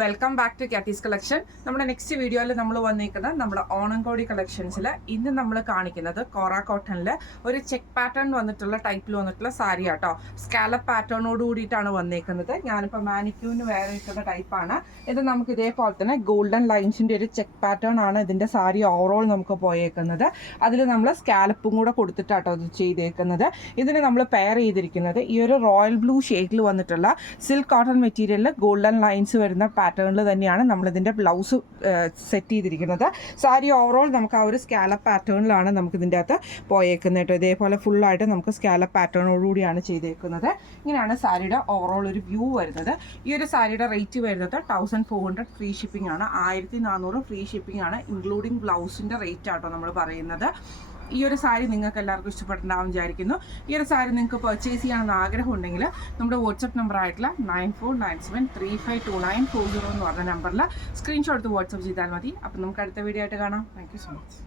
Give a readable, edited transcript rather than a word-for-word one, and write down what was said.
Welcome back to Katie's collection. നമ്മുടെ next വീഡിയോയിൽ നമ്മൾ വന്നിരിക്കുന്നത് നമ്മുടെ ഓണംകോടി കളക്ഷൻസിൽ ഇന്ന് നമ്മൾ കാണിക്കുന്നത് കോറ കോട്ടണിൽ ഒരു ചെക്ക് പാറ്റേൺ വന്നിട്ടുള്ള ടൈപ്പിൽ വന്നിട്ടുള്ള സാരി ആട്ടോ. സ്കാലപ്പ് പാറ്റേണോട് കൂടിയിട്ടാണ് വന്നിരിക്കുന്നത്. ഞാനിപ്പോൾ മാനിക്യൂവിന് വേറെ ഇട്ടുള്ള ടൈപ്പാണ് ഇത്. നമുക്ക് ഇതേപോലെ തന്നെ ഗോൾഡൻ ലൈൻസിൻ്റെ ഒരു ചെക്ക് പാറ്റേൺ ആണ് ഇതിൻ്റെ സാരി ഓവറോൾ നമുക്ക് പോയേക്കുന്നത്. അതിൽ നമ്മൾ സ്കാലപ്പും കൂടെ കൊടുത്തിട്ടാട്ടോ ഇത് ചെയ്തേക്കുന്നത്. ഇതിന് നമ്മൾ പെയർ ചെയ്തിരിക്കുന്നത് ഈ ഒരു റോയൽ ബ്ലൂ ഷെയ്ഡിൽ വന്നിട്ടുള്ള സിൽക്ക് കോട്ടൺ മെറ്റീരിയലിൽ ഗോൾഡൻ ലൈൻസ് വരുന്ന പാറ്റേണിൽ തന്നെയാണ് നമ്മളിതിൻ്റെ ബ്ലൗസ് സെറ്റ് ചെയ്തിരിക്കുന്നത്. സാരി ഓവറോൾ നമുക്ക് ആ ഒരു സ്കാലപ്പ് പാറ്റേണിലാണ് നമുക്കിതിൻ്റെ അകത്ത് പോയേക്കുന്നത് കേട്ടോ. ഇതേപോലെ ഫുള്ളായിട്ട് നമുക്ക് സ്കാലപ്പ് പാറ്റേണോടുകൂടിയാണ് ചെയ്തേക്കുന്നത്. ഇങ്ങനെയാണ് സാരിയുടെ ഓവറോൾ ഒരു വ്യൂ വരുന്നത്. ഈ ഒരു സാരിയുടെ റേറ്റ് വരുന്നത് 1400 ഫ്രീ ഷിപ്പിംഗ് ആണ്. 1400 ഫ്രീ ഷിപ്പിംഗ് ആണ്, ഇൻക്ലൂഡിങ് ബ്ലൗസിൻ്റെ റേറ്റ് ആട്ടോ നമ്മൾ പറയുന്നത്. ഈ ഒരു സാരി നിങ്ങൾക്ക് എല്ലാവർക്കും ഇഷ്ടപ്പെട്ടുണ്ടാവും വിചാരിക്കുന്നു. ഈ ഒരു സാരി നിങ്ങൾക്ക് പർച്ചേസ് ചെയ്യാമെന്ന് ആഗ്രഹമുണ്ടെങ്കിൽ നമ്മുടെ വാട്സപ്പ് നമ്പർ ആയിട്ടുള്ള 9497352940 എന്ന് പറഞ്ഞ നമ്പറിൽ സ്ക്രീൻഷോട്ട് എടുത്ത് വാട്സപ്പ് ചെയ്താൽ മതി. അപ്പം നമുക്ക് അടുത്ത വീഡിയോ ആയിട്ട് കാണാം. Thank you so much.